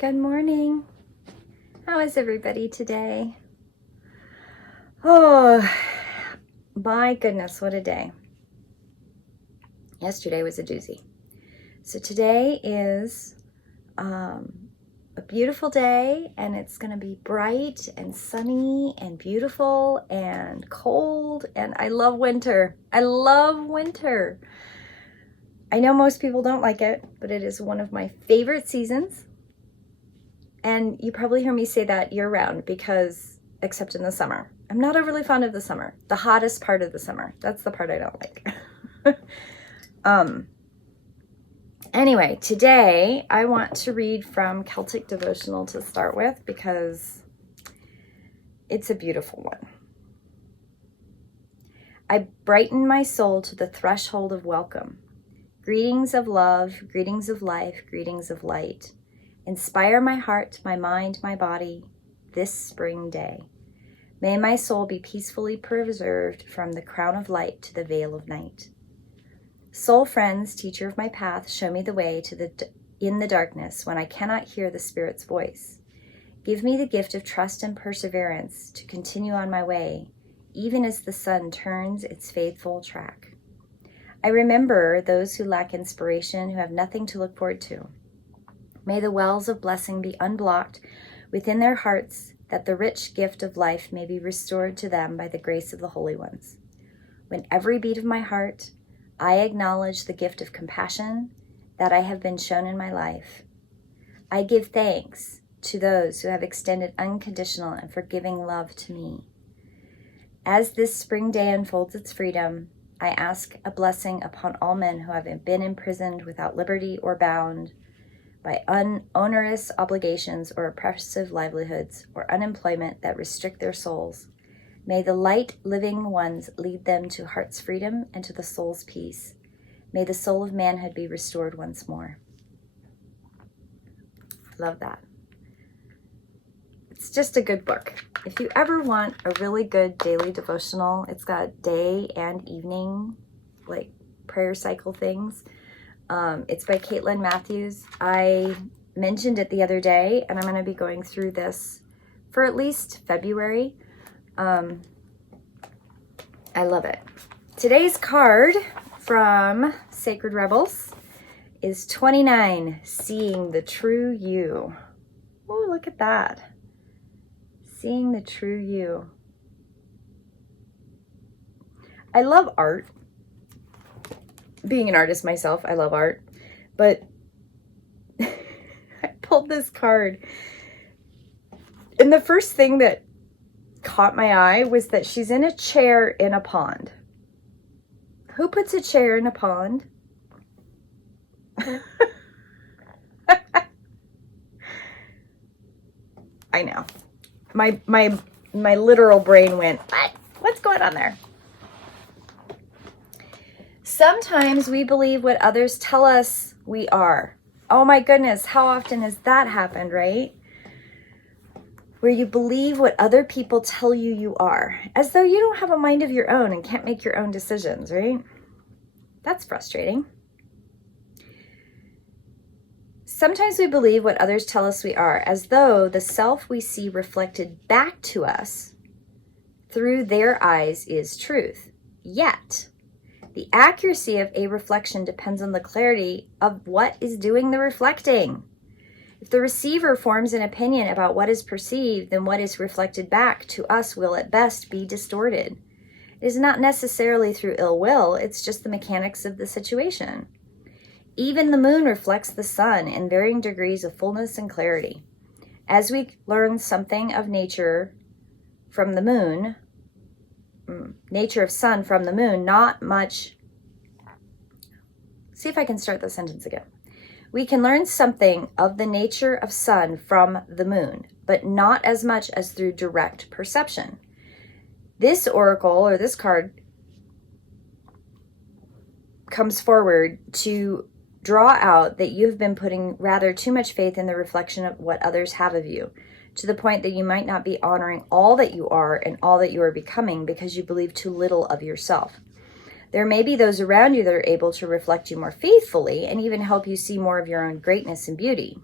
Good morning. How is everybody today? Oh, my goodness, what a day. Yesterday was a doozy. So today is a beautiful day, and it's going to be bright and sunny and beautiful and cold, and I love winter. I love winter. I know most people don't like it, but it is one of my favorite seasons. And you probably hear me say that year-round because, except in the summer. I'm not overly fond of the summer. The hottest part of the summer. That's the part I don't like. Anyway, today I want to read from Celtic Devotional to start with because it's a beautiful one. I brighten my soul to the threshold of welcome. Greetings of love, greetings of life, greetings of light. Inspire my heart, my mind, my body this spring day. May my soul be peacefully preserved from the crown of light to the veil of night. Soul friends, teacher of my path, show me the way in the darkness when I cannot hear the Spirit's voice. Give me the gift of trust and perseverance to continue on my way, even as the sun turns its faithful track. I remember those who lack inspiration, who have nothing to look forward to. May the wells of blessing be unblocked within their hearts, that the rich gift of life may be restored to them by the grace of the holy ones. When every beat of my heart, I acknowledge the gift of compassion that I have been shown in my life. I give thanks to those who have extended unconditional and forgiving love to me. As this spring day unfolds its freedom, I ask a blessing upon all men who have been imprisoned without liberty or bound by onerous obligations or oppressive livelihoods or unemployment that restrict their souls. May the light living ones lead them to heart's freedom and to the soul's peace. May the soul of manhood be restored once more. Love that. It's just a good book. If you ever want a really good daily devotional, it's got day and evening, like prayer cycle things. It's by Caitlin Matthews. I mentioned it the other day, and I'm going to be going through this for at least February. I love it. Today's card from Sacred Rebels is 29, Seeing the True You. Oh, look at that. Seeing the True You. I love art. Being an artist myself, I love art, but I pulled this card, and the first thing that caught my eye was that she's in a chair in a pond. Who puts a chair in a pond? I know. My literal brain went, what? What's going on there? Sometimes we believe what others tell us we are. Oh my goodness, how often has that happened, right? Where you believe what other people tell you you are, as though you don't have a mind of your own and can't make your own decisions, right? That's frustrating. Sometimes we believe what others tell us we are, as though the self we see reflected back to us through their eyes is truth. Yet, the accuracy of a reflection depends on the clarity of what is doing the reflecting. If the receiver forms an opinion about what is perceived, then what is reflected back to us will at best be distorted. It is not necessarily through ill will, it's just the mechanics of the situation. Even the moon reflects the sun in varying degrees of fullness and clarity. As we learn something of nature from the moon, nature of sun from the moon, not much. See if I can start the sentence again. We can learn something of the nature of sun from the moon, but not as much as through direct perception. This oracle, or this card, comes forward to draw out that you have been putting rather too much faith in the reflection of what others have of you, to the point that you might not be honoring all that you are and all that you are becoming because you believe too little of yourself. There may be those around you that are able to reflect you more faithfully and even help you see more of your own greatness and beauty.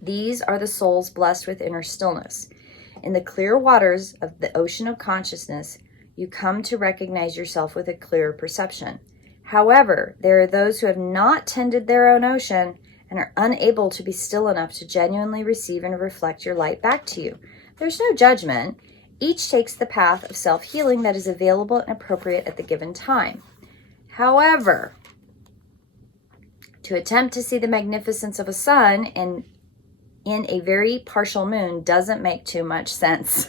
These are the souls blessed with inner stillness. In the clear waters of the ocean of consciousness, you come to recognize yourself with a clearer perception. However, there are those who have not tended their own ocean and are unable to be still enough to genuinely receive and reflect your light back to you. There's no judgment. Each takes the path of self-healing that is available and appropriate at the given time. However, to attempt to see the magnificence of a sun and in a very partial moon doesn't make too much sense.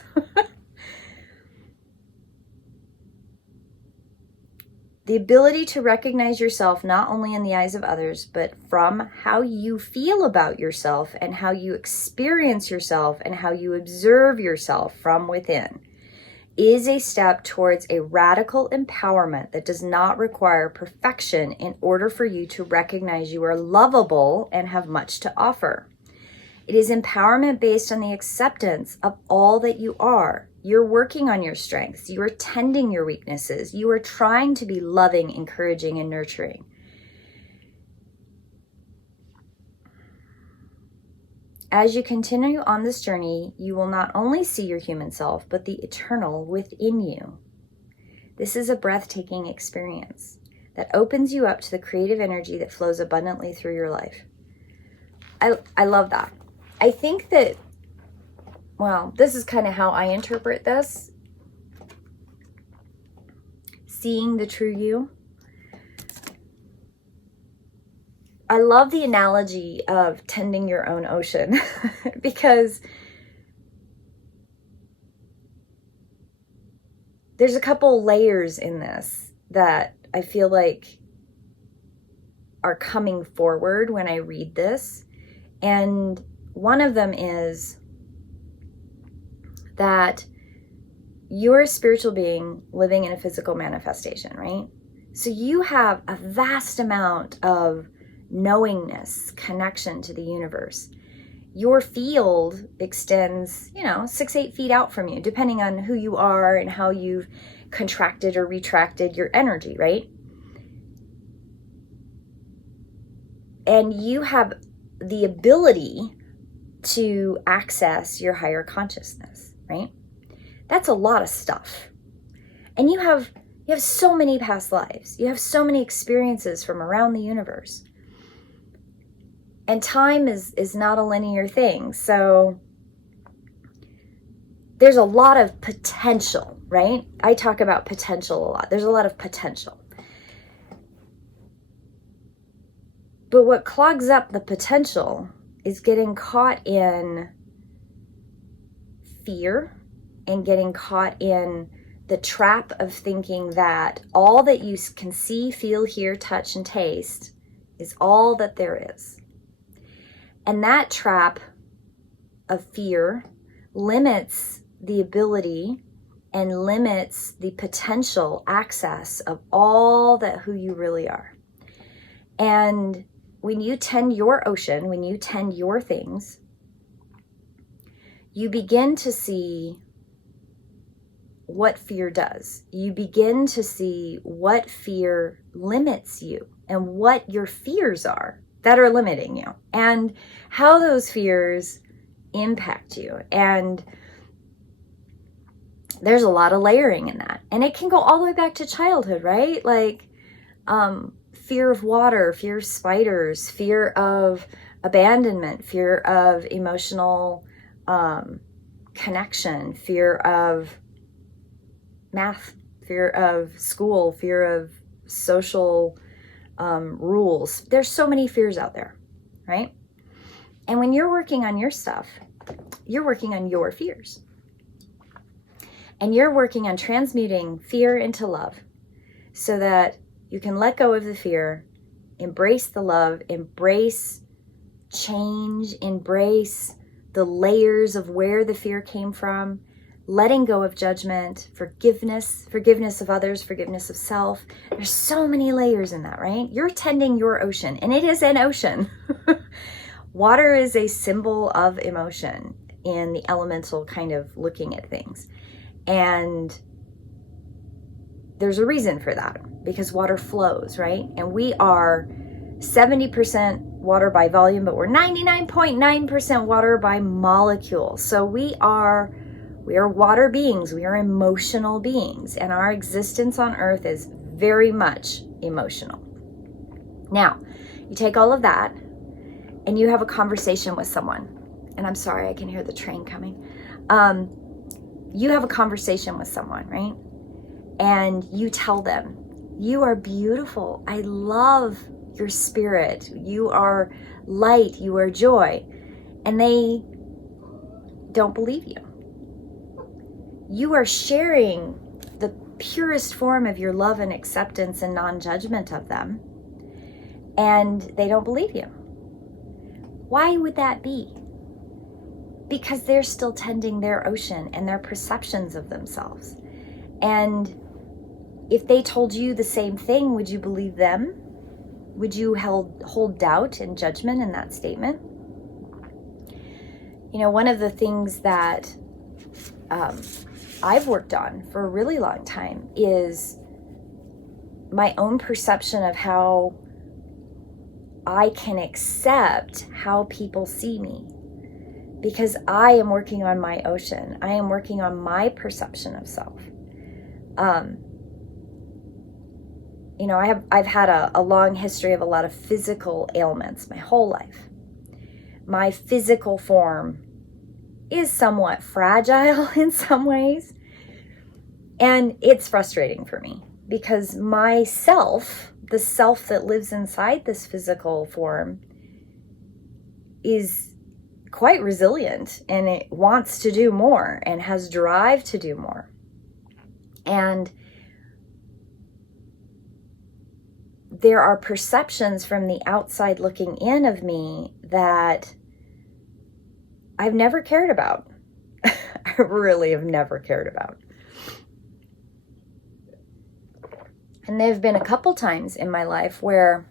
The ability to recognize yourself not only in the eyes of others, but from how you feel about yourself and how you experience yourself and how you observe yourself from within is a step towards a radical empowerment that does not require perfection in order for you to recognize you are lovable and have much to offer. It is empowerment based on the acceptance of all that you are. You're working on your strengths. You are tending your weaknesses. You are trying to be loving, encouraging, and nurturing. As you continue on this journey, you will not only see your human self, but the eternal within you. This is a breathtaking experience that opens you up to the creative energy that flows abundantly through your life. I love that. I think that, well, this is kind of how I interpret this. Seeing the true you. I love the analogy of tending your own ocean because there's a couple layers in this that I feel like are coming forward when I read this. And one of them is that you're a spiritual being living in a physical manifestation, right? So you have a vast amount of knowingness, connection to the universe. Your field extends, 6-8 feet out from you, depending on who you are and how you've contracted or retracted your energy, right? And you have the ability to access your higher consciousness, right? That's a lot of stuff. And you have so many past lives. You have so many experiences from around the universe. And time is not a linear thing. So there's a lot of potential, right? I talk about potential a lot. There's a lot of potential. But what clogs up the potential is getting caught in fear and getting caught in the trap of thinking that all that you can see, feel, hear, touch, and taste is all that there is. And that trap of fear limits the ability and limits the potential access of all that who you really are. And when you tend your ocean, when you tend your things, you begin to see what fear does. You begin to see what fear limits you and what your fears are that are limiting you and how those fears impact you. And there's a lot of layering in that. And it can go all the way back to childhood, right? Like, fear of water, fear of spiders, fear of abandonment, fear of emotional connection, fear of math, fear of school, fear of social rules. There's so many fears out there, right? And when you're working on your stuff, you're working on your fears. And you're working on transmuting fear into love so that you can let go of the fear, embrace the love, embrace change, embrace the layers of where the fear came from, letting go of judgment, forgiveness of others, forgiveness of self. There's so many layers in that, right? You're tending your ocean, and it is an ocean. Water is a symbol of emotion in the elemental kind of looking at things. And there's a reason for that, because water flows, right? And we are 70% water by volume, but we're 99.9% water by molecule. So we are water beings. We are emotional beings, and our existence on earth is very much emotional. Now, you take all of that and you have a conversation with someone. And I'm sorry, I can hear the train coming. You have a conversation with someone, right? And you tell them, you are beautiful. I love your spirit. You are light. You are joy. And they don't believe you. You are sharing the purest form of your love and acceptance and non-judgment of them, and they don't believe you. Why would that be? Because they're still tending their ocean and their perceptions of themselves. And if they told you the same thing, would you believe them? Would you hold doubt and judgment in that statement? You know, one of the things that I've worked on for a really long time is my own perception of how I can accept how people see me, because I am working on my ocean. I am working on my perception of self. You know, I've had a long history of a lot of physical ailments my whole life. My physical form is somewhat fragile in some ways. And it's frustrating for me because myself, the self that lives inside this physical form, is quite resilient, and it wants to do more and has drive to do more. And there are perceptions from the outside looking in of me that I've never cared about. I really have never cared about. And there have been a couple times in my life where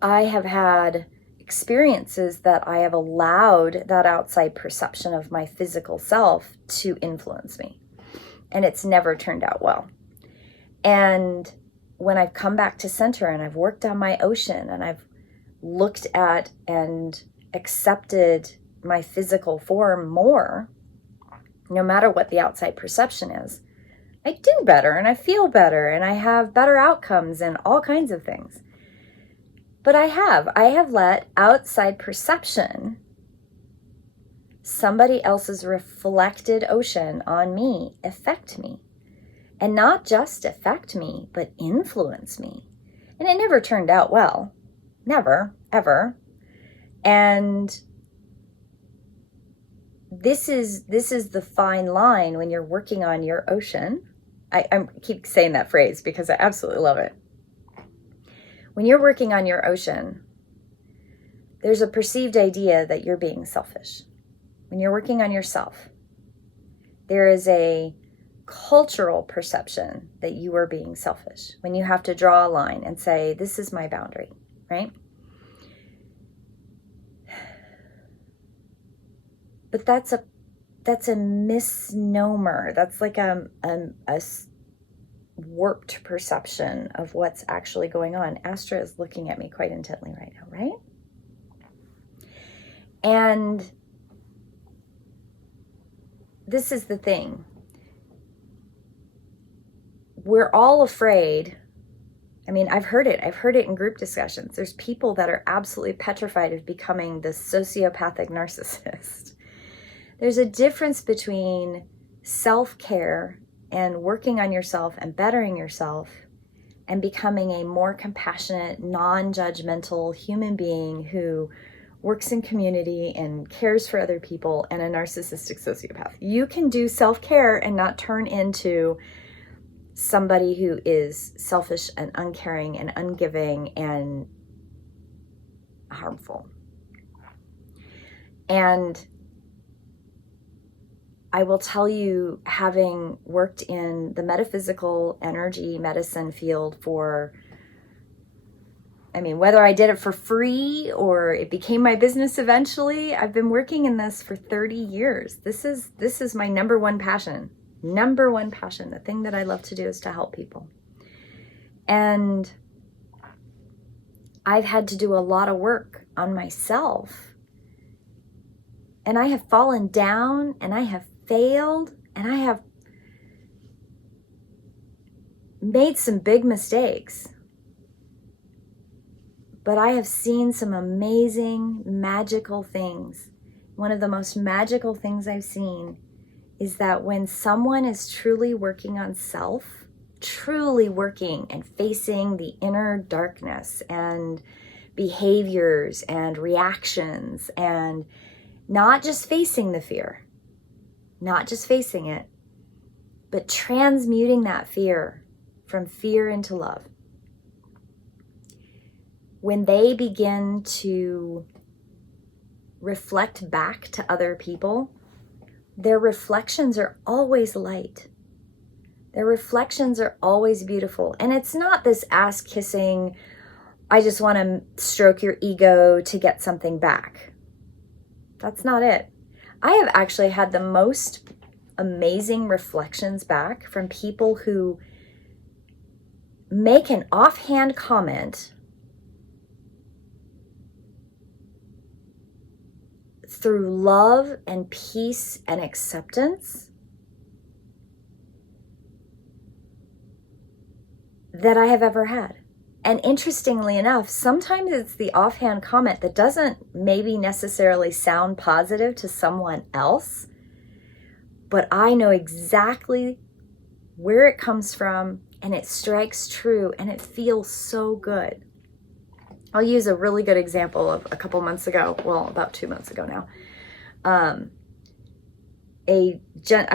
I have had experiences that I have allowed that outside perception of my physical self to influence me. And it's never turned out well. And when I've come back to center and I've worked on my ocean and I've looked at and accepted my physical form more, no matter what the outside perception is, I do better and I feel better and I have better outcomes and all kinds of things. But I have let outside perception, somebody else's reflected ocean on me, affect me. And not just affect me, but influence me. And it never turned out well. Never, ever. And this is the fine line when you're working on your ocean. I keep saying that phrase because I absolutely love it. When you're working on your ocean, there's a perceived idea that you're being selfish. When you're working on yourself, there is a cultural perception that you are being selfish. When you have to draw a line and say, this is my boundary, right? But that's a misnomer. That's like a warped perception of what's actually going on. Astra is looking at me quite intently right now, right? And this is the thing. We're all afraid. I mean, I've heard it in group discussions. There's people that are absolutely petrified of becoming the sociopathic narcissist. There's a difference between self-care and working on yourself and bettering yourself and becoming a more compassionate, non-judgmental human being who works in community and cares for other people, and a narcissistic sociopath. You can do self-care and not turn into somebody who is selfish and uncaring and ungiving and harmful. And I will tell you, having worked in the metaphysical energy medicine field for, whether I did it for free or it became my business eventually, I've been working in this for 30 years. This is my number one passion. The thing that I love to do is to help people. And I've had to do a lot of work on myself. And I have fallen down, and I have failed, and I have made some big mistakes. But I have seen some amazing, magical things. One of the most magical things I've seen is that when someone is truly working on self, truly working and facing the inner darkness and behaviors and reactions, and not just facing the fear, not just facing it, but transmuting that fear from fear into love. When they begin to reflect back to other people, their reflections are always light. Their reflections are always beautiful. And it's not this ass-kissing, I just want to stroke your ego to get something back. That's not it. I have actually had the most amazing reflections back from people who make an offhand comment through love and peace and acceptance that I have ever had. And interestingly enough, sometimes it's the offhand comment that doesn't maybe necessarily sound positive to someone else, but I know exactly where it comes from, and it strikes true, and it feels so good. I'll use a really good example of a couple months ago, well, about 2 months ago now. I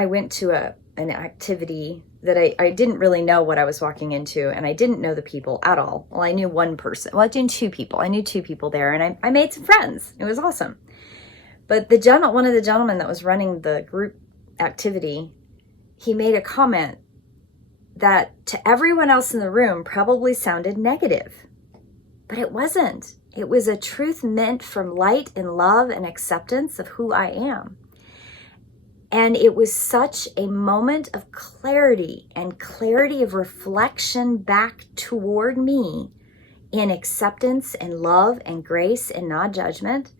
went to an activity that I didn't really know what I was walking into, and I didn't know the people at all. Well, I knew one person. Well, I knew two people. I knew two people there, and I made some friends. It was awesome. But one of the gentlemen that was running the group activity, he made a comment that to everyone else in the room probably sounded negative. But it wasn't. It was a truth meant from light and love and acceptance of who I am. And it was such a moment of clarity and clarity of reflection back toward me in acceptance and love and grace and non-judgment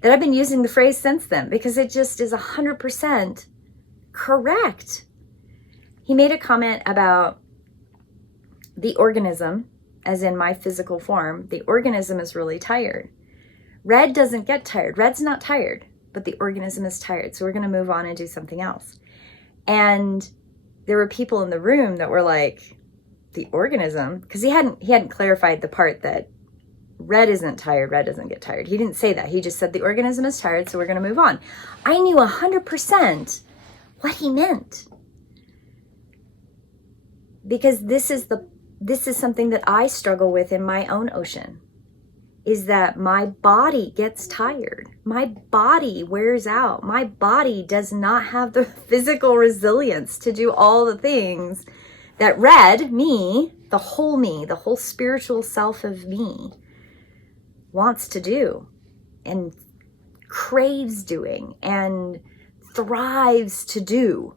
that I've been using the phrase since then, because it just is 100% correct. He made a comment about the organism, as in my physical form. The organism is really tired. Red doesn't get tired. Red's not tired, but the organism is tired. So we're going to move on and do something else. And there were people in the room that were like, the organism, because he hadn't clarified the part that red isn't tired, red doesn't get tired. He didn't say that. He just said the organism is tired, so we're going to move on. I knew 100% what he meant. Because this is something that I struggle with in my own ocean, is that my body gets tired. My body wears out. My body does not have the physical resilience to do all the things that red, me, the whole spiritual self of me wants to do and craves doing and thrives to do.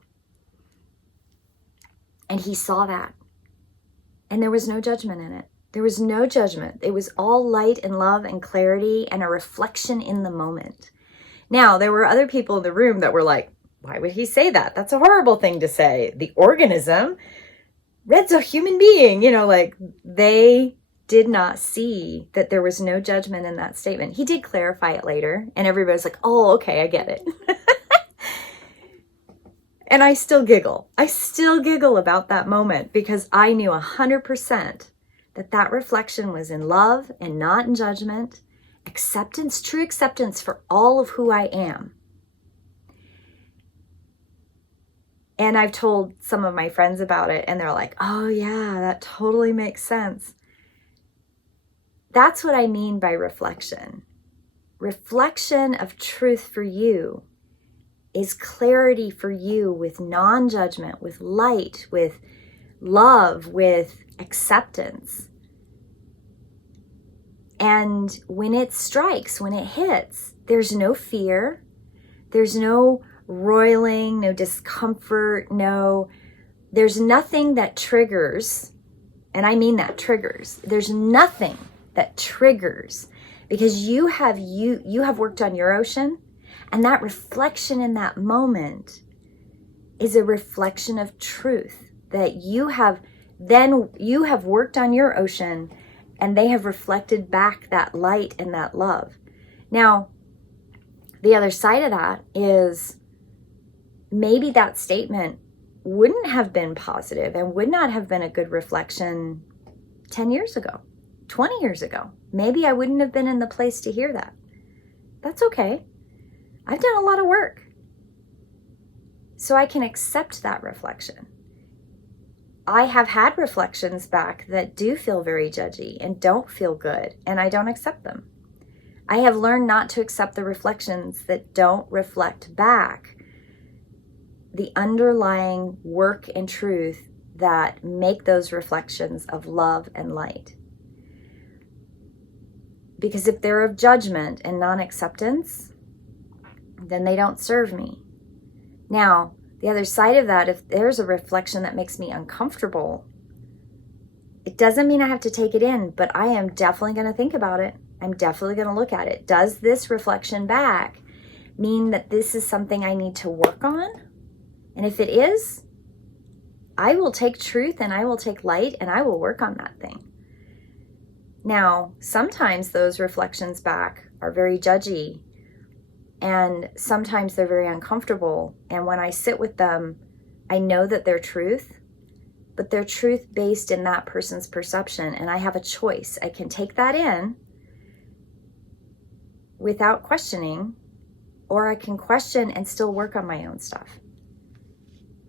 And he saw that. And there was no judgment in it. There was no judgment. It was all light and love and clarity and a reflection in the moment. Now, there were other people in the room that were like, why would he say that? That's a horrible thing to say. The organism, red's a human being. Like they did not see that there was no judgment in that statement. He did clarify it later, and everybody's like, oh, okay, I get it. And I still giggle. I still giggle about that moment because I knew 100% that reflection was in love and not in judgment, acceptance, true acceptance for all of who I am. And I've told some of my friends about it, and they're like, oh yeah, that totally makes sense. That's what I mean by reflection. Reflection of truth for you is clarity for you with non-judgment, with light, with love, with acceptance. And when it strikes, when it hits, there's no fear, there's no roiling, no discomfort, there's nothing that triggers, and I mean that triggers. There's nothing that triggers, because you have worked on your ocean, and that reflection in that moment is a reflection of truth that you have worked on your ocean, and they have reflected back that light and that love. Now, the other side of that is maybe that statement wouldn't have been positive and would not have been a good reflection 10 years ago, 20 years ago. Maybe I wouldn't have been in the place to hear that. That's okay. I've done a lot of work, so I can accept that reflection. I have had reflections back that do feel very judgy and don't feel good, and I don't accept them. I have learned not to accept the reflections that don't reflect back the underlying work and truth that make those reflections of love and light. Because if they're of judgment and non-acceptance, then they don't serve me. Now, the other side of that, if there's a reflection that makes me uncomfortable, it doesn't mean I have to take it in, but I am definitely going to think about it. I'm definitely going to look at it. Does this reflection back mean that this is something I need to work on? And if it is, I will take truth and I will take light and I will work on that thing. Now, sometimes those reflections back are very judgy, and sometimes they're very uncomfortable. And when I sit with them, I know that they're truth, but they're truth based in that person's perception. And I have a choice. I can take that in without questioning, or I can question and still work on my own stuff.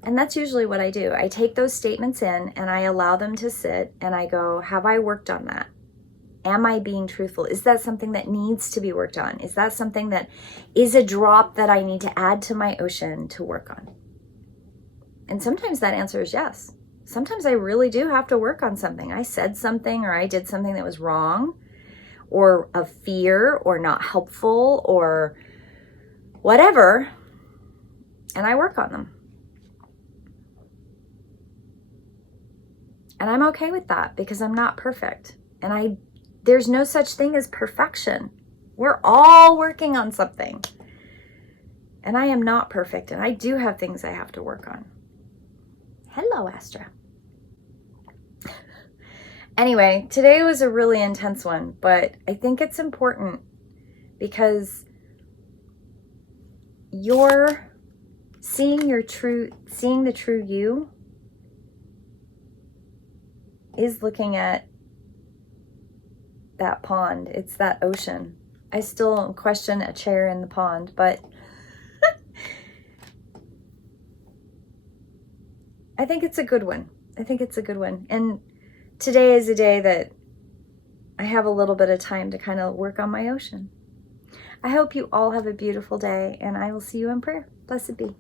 And that's usually what I do. I take those statements in and I allow them to sit, and I go, have I worked on that? Am I being truthful? Is that something that needs to be worked on? Is that something that is a drop that I need to add to my ocean to work on? And sometimes that answer is yes. Sometimes I really do have to work on something. I said something or I did something that was wrong, or of fear, or not helpful, or whatever, and I work on them. And I'm okay with that because I'm not perfect. And there's no such thing as perfection. We're all working on something. And I am not perfect, and I do have things I have to work on. Hello, Astra. Anyway, today was a really intense one, but I think it's important because you're seeing the true you is looking at that pond. It's that ocean. I still question a chair in the pond, but I think it's a good one. And today is a day that I have a little bit of time to kind of work on my ocean. I hope you all have a beautiful day, and I will see you in prayer. Blessed be.